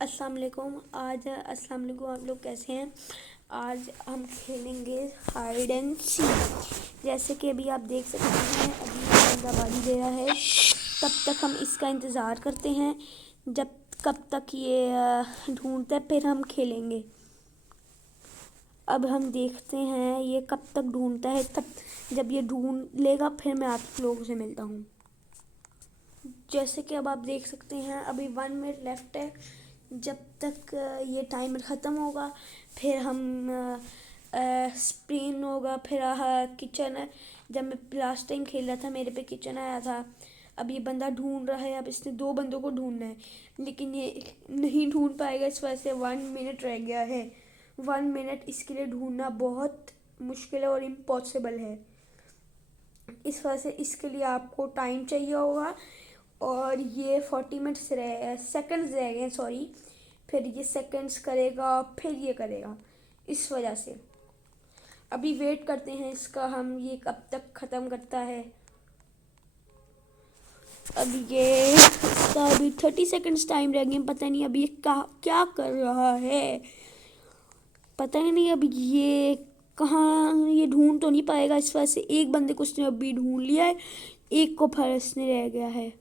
अस्सलाम वालेकुम। अस्सलाम वालेकुम, आप लोग कैसे हैं? आज हम खेलेंगे हाइड एंड सीक। जैसे कि अभी आप देख सकते हैं, अभी बंदा बारी दे रहा है। तब तक हम इसका इंतज़ार करते हैं जब कब तक ये ढूंढता है, फिर हम खेलेंगे। अब हम देखते हैं ये कब तक ढूंढता है। तब जब ये ढूंढ लेगा फिर मैं आप लोगों से मिलता हूँ। जैसे कि अब आप देख सकते हैं, अभी 1 मिनट लेफ्ट है। जब तक ये टाइमर ख़त्म होगा फिर हम स्पिन होगा। फिर किचन, जब मैं लास्ट टाइम खेल रहा था मेरे पे किचन आया था। अब ये बंदा ढूंढ रहा है, अब इसने 2 बंदों को ढूंढना है लेकिन ये नहीं ढूंढ पाएगा। इस वजह से 1 मिनट रह गया है। 1 मिनट इसके लिए ढूंढना बहुत मुश्किल है और इम्पॉसिबल है। इस वजह से इसके लिए आपको टाइम चाहिए होगा और ये 40 मिनट्स सेकंड्स रह गए, सॉरी। फिर ये सेकंड्स करेगा, फिर ये करेगा। इस वजह से अभी वेट करते हैं इसका, हम ये कब तक ख़त्म करता है। अभी ये इसका अभी 30 सेकंड्स टाइम रह गए। पता नहीं अभी ये क्या कर रहा है, पता ही नहीं। अभी ये कहाँ, ये ढूंढ तो नहीं पाएगा। इस वजह से एक बंदे को उसने अभी ढूंढ लिया है, एक को फंसने रह गया है।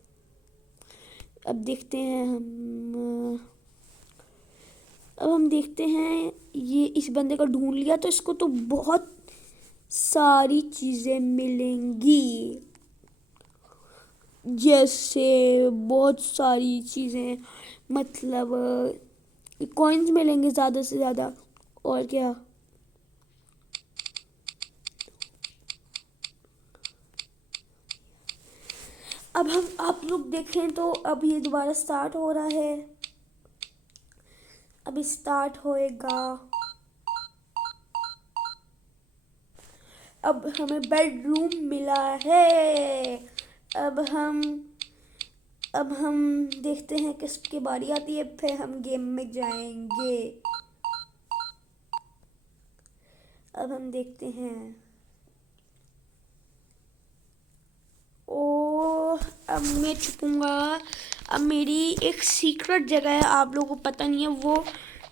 अब देखते हैं अब हम देखते हैं, ये इस बंदे को ढूंढ लिया तो इसको तो बहुत सारी चीज़ें मिलेंगी। जैसे बहुत सारी चीज़ें, मतलब कॉइन्स मिलेंगे ज़्यादा से ज़्यादा। और क्या, अब हम आप लोग देखें तो अब ये दोबारा स्टार्ट हो रहा है। अभी स्टार्ट होएगा। अब हमें बेडरूम मिला है। अब हम अब हम देखते हैं किसकी बारी आती है, फिर हम गेम में जाएंगे। अब हम देखते हैं। ओ, अब मैं छुपूंगा। अब मेरी एक सीक्रेट जगह है, आप लोगों को पता नहीं है। वो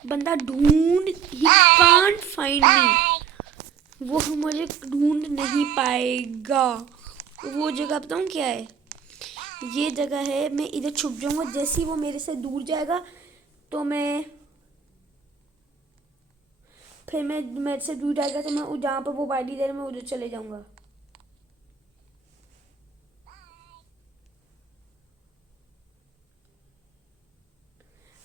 बंदा ढूंढ ही कांट फाइंड मी, वो मुझे ढूंढ नहीं पाएगा। वो जगह बताऊँ क्या है? ये जगह है, मैं इधर छुप जाऊंगा। जैसे ही वो मेरे से दूर जाएगा तो मैं मेरे से दूर जाएगा तो मैं जहाँ पर वो बाड़ी दे रहा मैं उधर चले जाऊंगा।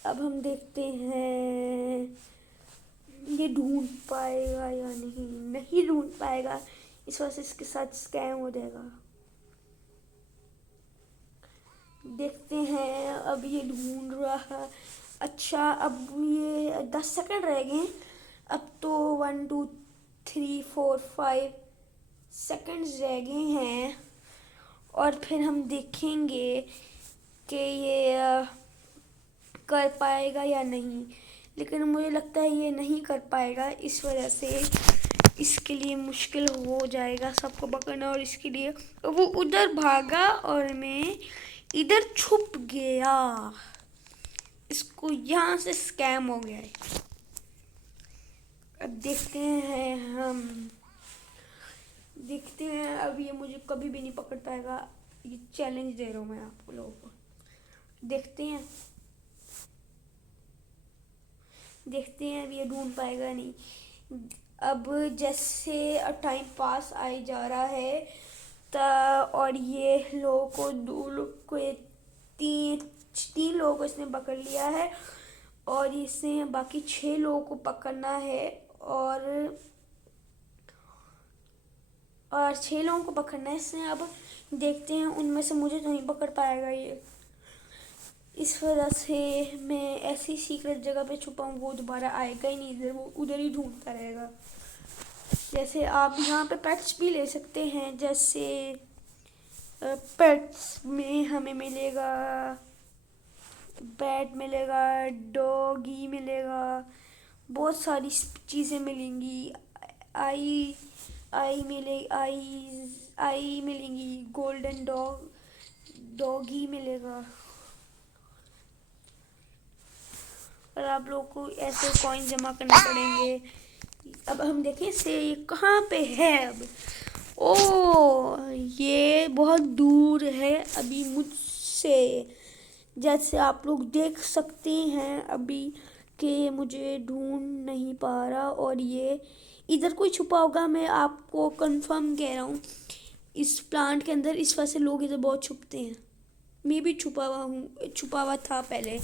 अब हम देखते हैं ये ढूंढ पाएगा या नहीं। नहीं ढूंढ पाएगा, इस वजह से इसके साथ स्कैम हो जाएगा। देखते हैं, अब ये ढूंढ रहा है। अच्छा, अब ये 10 सेकंड रह गए हैं। अब तो 1 2 3 4 5 सेकंड्स रह गए हैं और फिर हम देखेंगे कि ये कर पाएगा या नहीं। लेकिन मुझे लगता है ये नहीं कर पाएगा, इस वजह से इसके लिए मुश्किल हो जाएगा सबको पकड़ना। और इसके लिए वो उधर भागा और मैं इधर छुप गया। इसको यहाँ से स्कैम हो गया है। अब देखते हैं अब ये मुझे कभी भी नहीं पकड़ पाएगा। ये चैलेंज दे रहा हूँ मैं आप लोगों को। देखते हैं अब ये ढूंढ पाएगा नहीं। अब जैसे टाइम पास आई जा रहा है और ये लोगों को दो लोग को तीन तीन लोगों को इसने पकड़ लिया है और इसने बाकी 6 लोगों को पकड़ना है। और 6 लोगों को पकड़ना है इसने। अब देखते हैं उनमें से मुझे तो नहीं पकड़ पाएगा ये। इस वजह से मैं ऐसी सीक्रेट जगह पे छुपा हूँ, वो दोबारा आएगा ही नहीं इधर, वो उधर ही ढूंढता रहेगा। जैसे आप यहाँ पे पेट्स भी ले सकते हैं। जैसे पेट्स में हमें मिलेगा बैट, मिलेगा डॉगी, मिलेगा बहुत सारी चीज़ें मिलेंगी। आई आई मिलेंगी। गोल्डन डॉगी मिलेगा। पर आप लोग को ऐसे कॉइन जमा करने पड़ेंगे। अब हम देखें से ये कहाँ पे है अब। ओ ये बहुत दूर है अभी मुझसे, जैसे आप लोग देख सकते हैं अभी कि मुझे ढूंढ नहीं पा रहा। और ये इधर कोई छुपा होगा, मैं आपको कंफर्म कह रहा हूँ, इस प्लांट के अंदर। इस वजह से लोग इधर बहुत छुपते हैं। मैं भी छुपा हुआ हूँ, छुपा हुआ था पहले।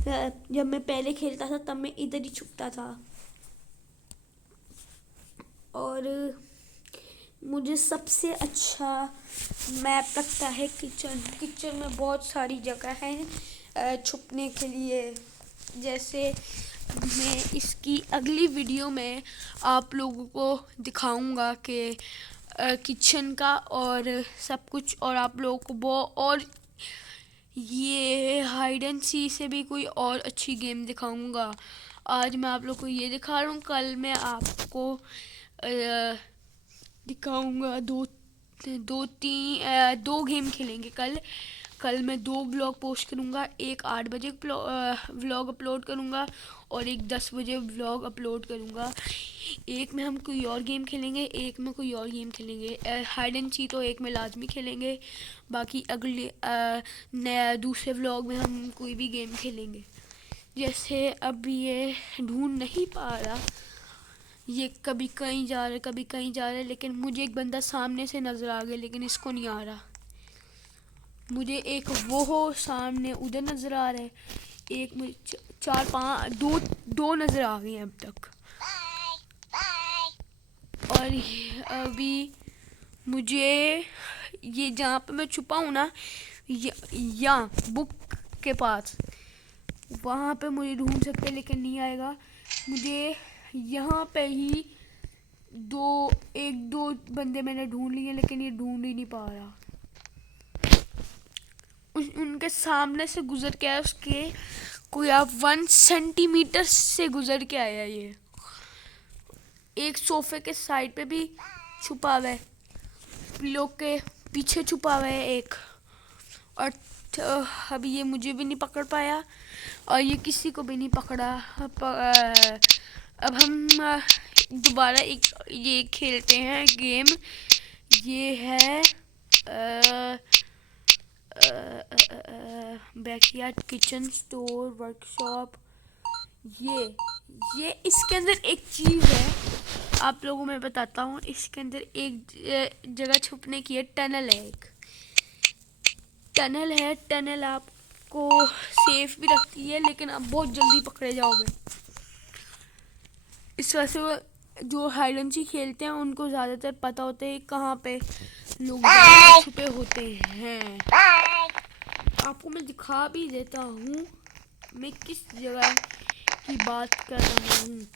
जब मैं पहले खेलता था तब मैं इधर ही छुपता था। और मुझे सबसे अच्छा मैप लगता है किचन। किचन में बहुत सारी जगह है छुपने के लिए। जैसे मैं इसकी अगली वीडियो में आप लोगों को दिखाऊंगा कि किचन का और सब कुछ, और आप लोगों को वो और ये हाइड एंड सी से भी कोई और अच्छी गेम दिखाऊंगा। आज मैं आप लोग को ये दिखा रहा हूँ, कल मैं आपको दिखाऊंगा दो गेम खेलेंगे कल। कल मैं 2 व्लॉग पोस्ट करूंगा, एक 8 बजे व्लॉग अपलोड करूंगा और एक 10 बजे व्लॉग अपलोड करूंगा। एक में हम कोई और गेम खेलेंगे, एक में कोई और गेम खेलेंगे। हाइड एंड सी तो एक में लाजमी खेलेंगे, बाकी अगले नया दूसरे व्लॉग में हम कोई भी गेम खेलेंगे। जैसे अब ये ढूंढ नहीं पा रहा, ये कभी कहीं जा रहा है कभी कहीं जा रहा है, लेकिन मुझे एक बंदा सामने से नज़र आ गया, लेकिन इसको नहीं आ रहा। मुझे एक वो सामने उधर नज़र आ रहा है, एक में 4-5 दो नज़र आ गए हैं अब तक। और अभी मुझे ये जहाँ पे मैं छुपा हूँ ना, यहाँ बुक के पास, वहाँ पे मुझे ढूंढ सकते लेकिन नहीं आएगा। मुझे यहाँ पे ही एक दो बंदे मैंने ढूंढ लिए, लेकिन ये ढूंढ ही नहीं पा रहा। उनके सामने से गुजर के आया, उसके कोई आप 1 सेंटीमीटर से गुजर के आया। ये एक सोफे के साइड पे भी छुपा हुआ है, लोग के पीछे छुपा हुआ है एक। और अभी ये मुझे भी नहीं पकड़ पाया और ये किसी को भी नहीं पकड़ा। अब हम दोबारा एक ये खेलते हैं गेम। ये है बैकयार्ड किचन स्टोर वर्कशॉप। ये इसके अंदर एक चीज़ है, आप लोगों में बताता हूँ। इसके अंदर एक जगह छुपने की है, टनल है, एक टनल है। टनल आपको सेफ भी रखती है, लेकिन आप बहुत जल्दी पकड़े जाओगे। इस वजह से जो हाइड एंड सीक खेलते हैं उनको ज़्यादातर पता होता है कहाँ पे लोग छुपे होते हैं। आपको मैं दिखा भी देता हूँ मैं किस जगह की बात कर रहा हूँ,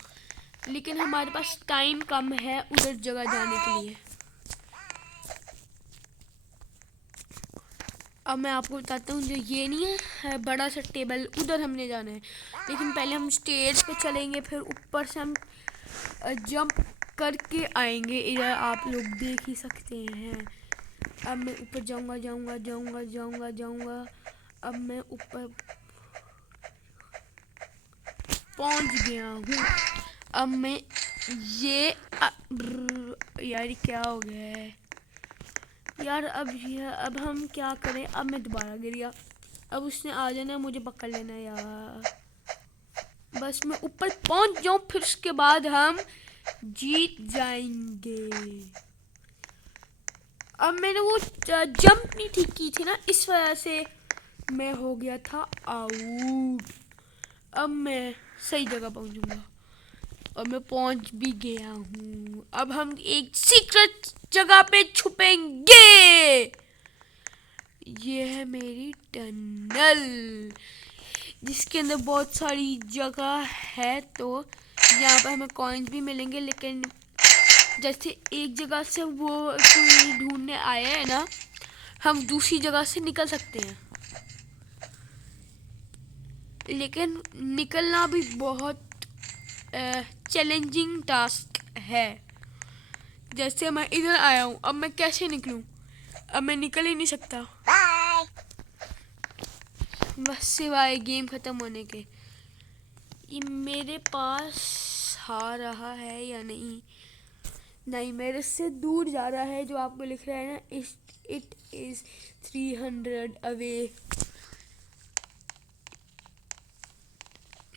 लेकिन हमारे पास टाइम कम है उधर जगह जाने के लिए। अब मैं आपको बताता हूँ, जो ये नहीं है बड़ा सा टेबल, उधर हमने जाना है। लेकिन पहले हम स्टेज पे चलेंगे, फिर ऊपर से हम जंप करके आएंगे। इधर आप लोग देख ही सकते हैं। अब मैं ऊपर जाऊंगा। अब मैं ऊपर पहुंच गया हूँ। अब मैं ये यार क्या हो गया है यार। अब हम क्या करें। अब मैं दोबारा गिर गया। अब उसने आ जाना, मुझे पकड़ लेना यार। बस मैं ऊपर पहुंच जाऊं, फिर उसके बाद हम जीत जाएंगे। अब मैंने वो जंप नहीं ठीक की थी ना, इस वजह से मैं हो गया था आउट। अब मैं सही जगह पहुंचूंगा और मैं पहुंच भी गया हूँ। अब हम एक सीक्रेट जगह पे छुपेंगे। ये है मेरी टनल, जिसके अंदर बहुत सारी जगह है। तो यहाँ पर हमें कॉइन्स भी मिलेंगे, लेकिन जैसे एक जगह से वो कोई ढूंढने आया है ना, हम दूसरी जगह से निकल सकते हैं, लेकिन निकलना भी बहुत चैलेंजिंग टास्क है। जैसे मैं इधर आया हूँ, अब मैं कैसे निकलूँ। अब मैं निकल ही नहीं सकता, बस सिवाय गेम ख़त्म होने के। ये मेरे पास आ रहा है या नहीं? नहीं, मेरे से दूर जा रहा है। जो आपको लिख रहा है ना, इट इज 300 अवे।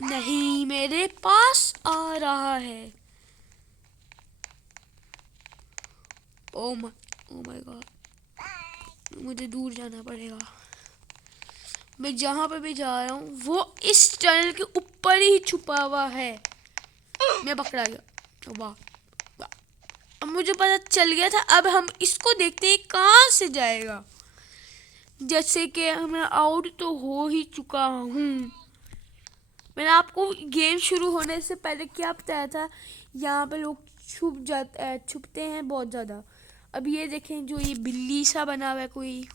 नहीं, मेरे पास आ रहा है। ओ माय गॉड, मुझे दूर जाना पड़ेगा। मैं जहाँ पे भी जा रहा हूँ वो इस टनल के ऊपर ही छुपा हुआ है। मैं पकड़ा गया। वाह वाह, अब मुझे पता चल गया था। अब हम इसको देखते हैं कहाँ से जाएगा। जैसे कि मैं आउट तो हो ही चुका हूँ। मैंने आपको गेम शुरू होने से पहले क्या बताया था, यहाँ पे लोग छुपते हैं बहुत ज़्यादा। अब ये देखें, जो ये बिल्ली सा बना हुआ है कोई,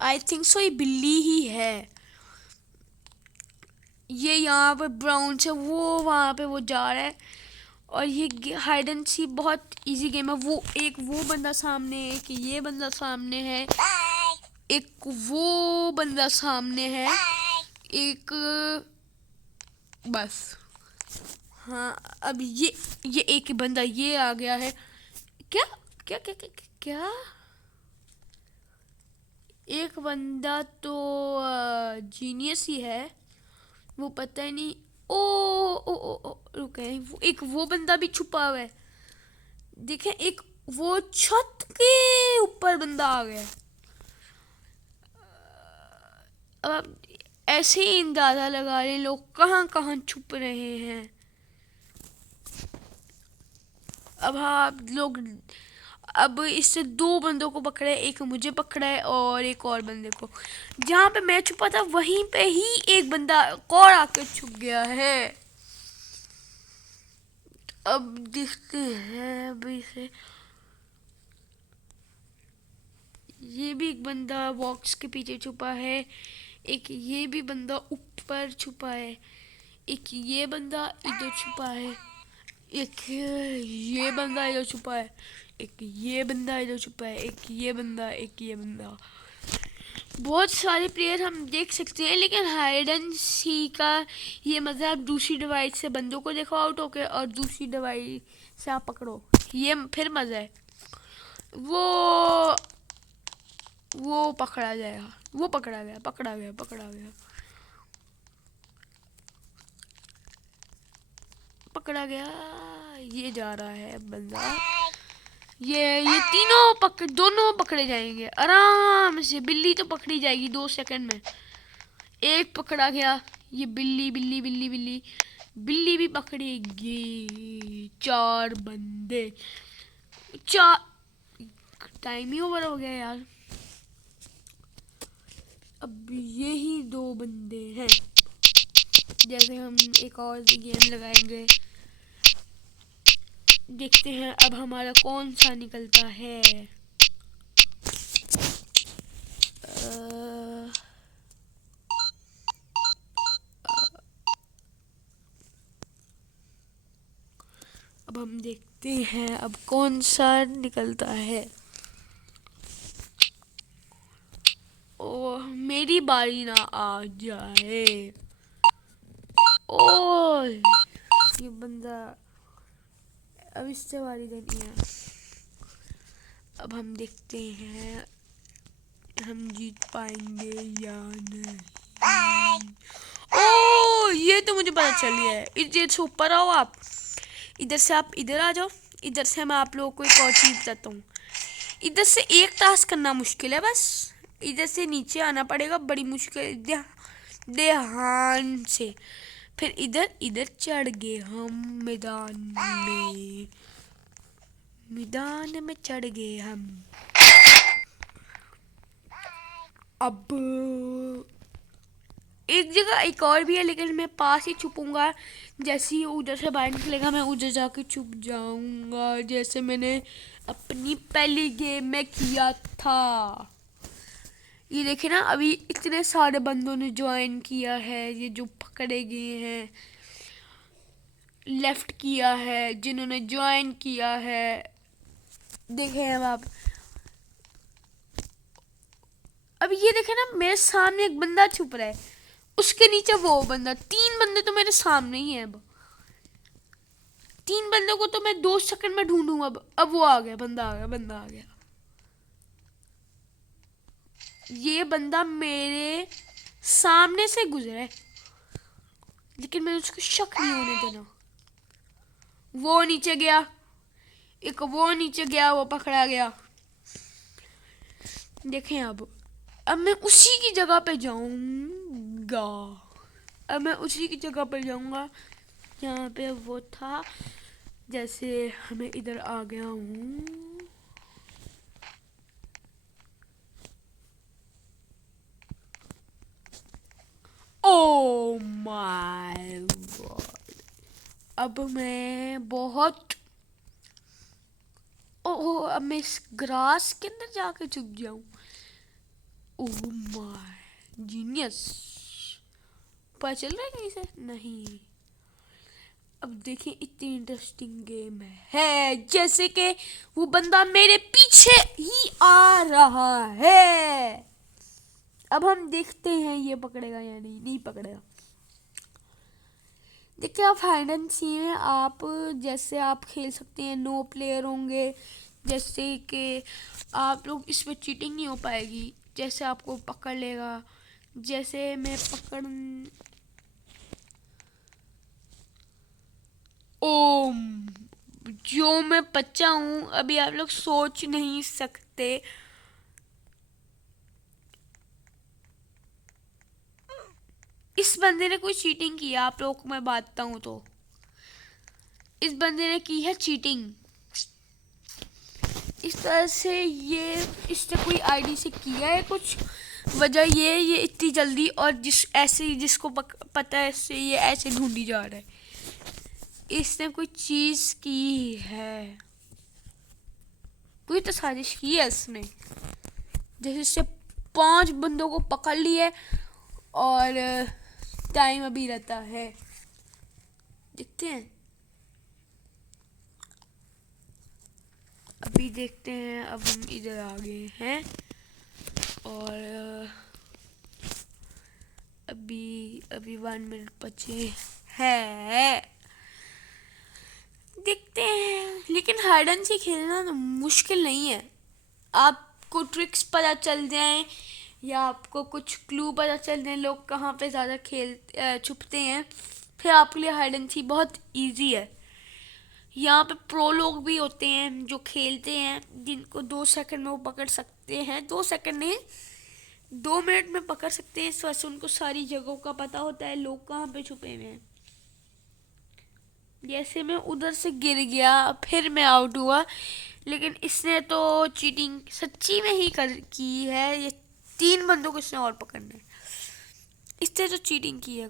आई थिंक सो ये बिल्ली ही है। ये यहाँ पे ब्राउन से वो वहाँ पे वो जा रहा है। और ये हाइड एंड सी बहुत इजी गेम है। वो बंदा सामने है, एक ये बंदा सामने है, एक वो बंदा सामने है, एक बस। हाँ, अब ये एक बंदा ये आ गया है। क्या क्या क्या क्या, क्या, क्या? एक बंदा तो जीनियस ही है, वो पता ही नहीं। ओ रुके, एक वो बंदा भी छुपा हुआ है। देखें, एक वो छत के ऊपर बंदा आ गया। अब आप ऐसे ही अंदाजा लगा रहे लोग कहाँ कहाँ छुप रहे हैं। अब हाँ, लोग अब इससे दो बंदों को पकड़े, एक मुझे पकड़ा है और एक और बंदे को। जहाँ पे मैं छुपा था वहीं पे ही एक बंदा और आके छुप गया है। अब देखते हैं अभी से। ये भी एक बंदा बॉक्स के पीछे छुपा है, एक ये भी बंदा ऊपर छुपा है, एक ये बंदा इधर छुपा है, एक ये बंदा इधर छुपा है, एक ये बंदा इधर छुपा है, एक ये बंदा। बहुत सारे प्लेयर हम देख सकते हैं, लेकिन हाइड एंड सी का ये मजा, आप दूसरी डिवाइस से बंदों को देखो आउट होके और दूसरी डिवाइस से आप पकड़ो, ये फिर मजा है। वो पकड़ा जाएगा, वो पकड़ा गया। ये जा रहा है बंदा। ये तीनों दोनों पकड़े जाएंगे आराम से। बिल्ली तो पकड़ी जाएगी 2 सेकंड में। एक पकड़ा गया, ये बिल्ली भी पकड़ेगी। 4 बंदे, 4। टाइम ही ओवर हो गया यार। अब यही 2 बंदे हैं। जैसे हम एक और गेम लगाएंगे, देखते हैं अब हमारा कौन सा निकलता है। अब हम देखते हैं अब कौन सा निकलता है। ओह, मेरी बारी ना आ जाए। ओह, ये बंदा, अब इससे बारी देनी है। अब हम देखते हैं हम जीत पाएंगे या नहीं। ओह, ये तो मुझे पता चल गया है। इधर से ऊपर आओ आप, इधर से आप इधर आ जाओ। इधर से मैं आप लोगों को एक और चीज बताता हूँ। इधर से एक टास्क करना मुश्किल है, बस इधर से नीचे आना पड़ेगा, बड़ी मुश्किल ध्यान से। फिर इधर चढ़ गए हम मैदान में चढ़ गए हम। अब एक जगह एक और भी है, लेकिन मैं पास ही छुपूंगा। जैसे ही उधर से बाहर निकलेगा मैं उधर जाके छुप जाऊंगा, जैसे मैंने अपनी पहली गेम में किया था। ये देखे ना, अभी इतने सारे बंदों ने ज्वाइन किया है। ये जो पकड़े गए हैं, लेफ्ट किया है, जिन्होंने ज्वाइन किया है, देखे अब आप। अब ये देखे ना, मेरे सामने एक बंदा छुप रहा है उसके नीचे वो बंदा, 3 बंदे तो मेरे सामने ही है। अब 3 बंदों को तो मैं 2 सेकंड में ढूंढूंगा। अब वो आ गया, बंदा आ गया, बंदा आ गया। ये बंदा मेरे सामने से गुजरा है, लेकिन मैंने उसको शक नहीं होने देना। वो नीचे गया, एक वो नीचे गया, वो पकड़ा गया। देखें अब मैं उसी की जगह पे जाऊंगा। अब मैं उसी की जगह पे जाऊंगा जहाँ पे वो था। जैसे मैं इधर आ गया हूँ। ओ माय गॉड, अब मैं बहुत ओह, अब मैं इस ग्रास के अंदर जाके छुप जाऊं। Oh my genius. पता चल रहा है कहीं से? नहीं। अब देखिए, इतनी इंटरेस्टिंग गेम है जैसे कि वो बंदा मेरे पीछे ही आ रहा है। अब हम देखते हैं ये पकड़ेगा या नहीं। नहीं पकड़ेगा। देखिए, आप हाइड एंड सी में आप जैसे आप खेल सकते हैं, 9 प्लेयर होंगे। जैसे कि आप लोग इसमें चीटिंग नहीं हो पाएगी। जैसे आपको पकड़ लेगा, जैसे मैं पकड़ ओ, जो मैं बच्चा हूँ, अभी आप लोग सोच नहीं सकते। इस बंदे ने कोई चीटिंग की है, आप लोगों को मैं बताता हूँ तो। इस बंदे ने की है चीटिंग। इस तरह से ये इसने कोई आईडी से किया है कुछ। वजह ये इतनी जल्दी और जिसको पता है इससे ये ऐसे ढूंढी जा रहा है। इसने कोई चीज की है, कोई तो साजिश की है इसने। जैसे इससे 5 बंदों को पकड़ लिए और टाइम अभी रहता है। देखते हैं, अभी देखते हैं। अब हम इधर आ गए हैं और अभी 1 मिनट बचे है। देखते हैं। लेकिन हाइड एंड सीक खेलना ना मुश्किल नहीं है। आपको ट्रिक्स पता चल जाएं या आपको कुछ क्लू पता चल जाए लोग कहाँ पे ज़्यादा छुपते हैं, फिर आपके लिए हाइड एंड सीक बहुत इजी है। यहाँ पे प्रो लोग भी होते हैं जो खेलते हैं, जिनको 2 सेकंड में वो पकड़ सकते हैं। 2 सेकंड नहीं, 2 मिनट में पकड़ सकते हैं। इस वजह से उनको सारी जगहों का पता होता है, लोग कहाँ पे छुपे हुए हैं। जैसे मैं उधर से गिर गया, फिर मैं आउट हुआ, लेकिन इसने तो चीटिंग सच्ची में ही की है। ये 3 बंदों को इसने और पकड़ना है। इसने तो चीटिंग की है,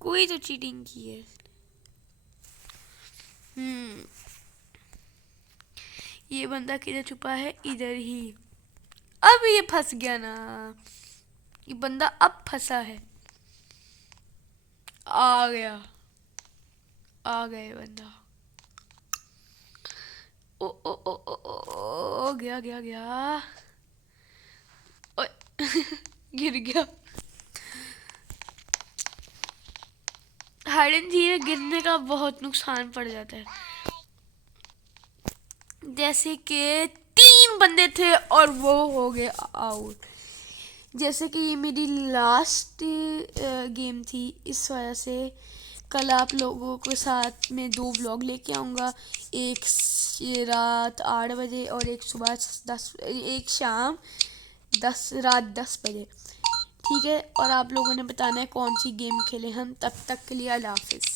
कोई तो चीटिंग की है। ये बंदा किधर छुपा है? इधर ही। अब ये फंस गया ना, ये बंदा अब फंसा है। आ गया ये बंदा। ओ ओ ओ ओ ओ, गया गया गया। गिर गया। हाइड एंड सीक में गिरने का बहुत नुकसान पड़ जाता है। जैसे कि 3 बंदे थे और वो हो गए आउट। जैसे कि ये मेरी लास्ट गेम थी, इस वजह से कल आप लोगों के साथ में 2 व्लॉग लेके आऊँगा। एक रात 8 बजे और एक सुबह 10, एक शाम रात 10 बजे। ठीक है, और आप लोगों ने बताना है कौन सी गेम खेलें हम। तब तक के लिए अल्लाह हाफिज़।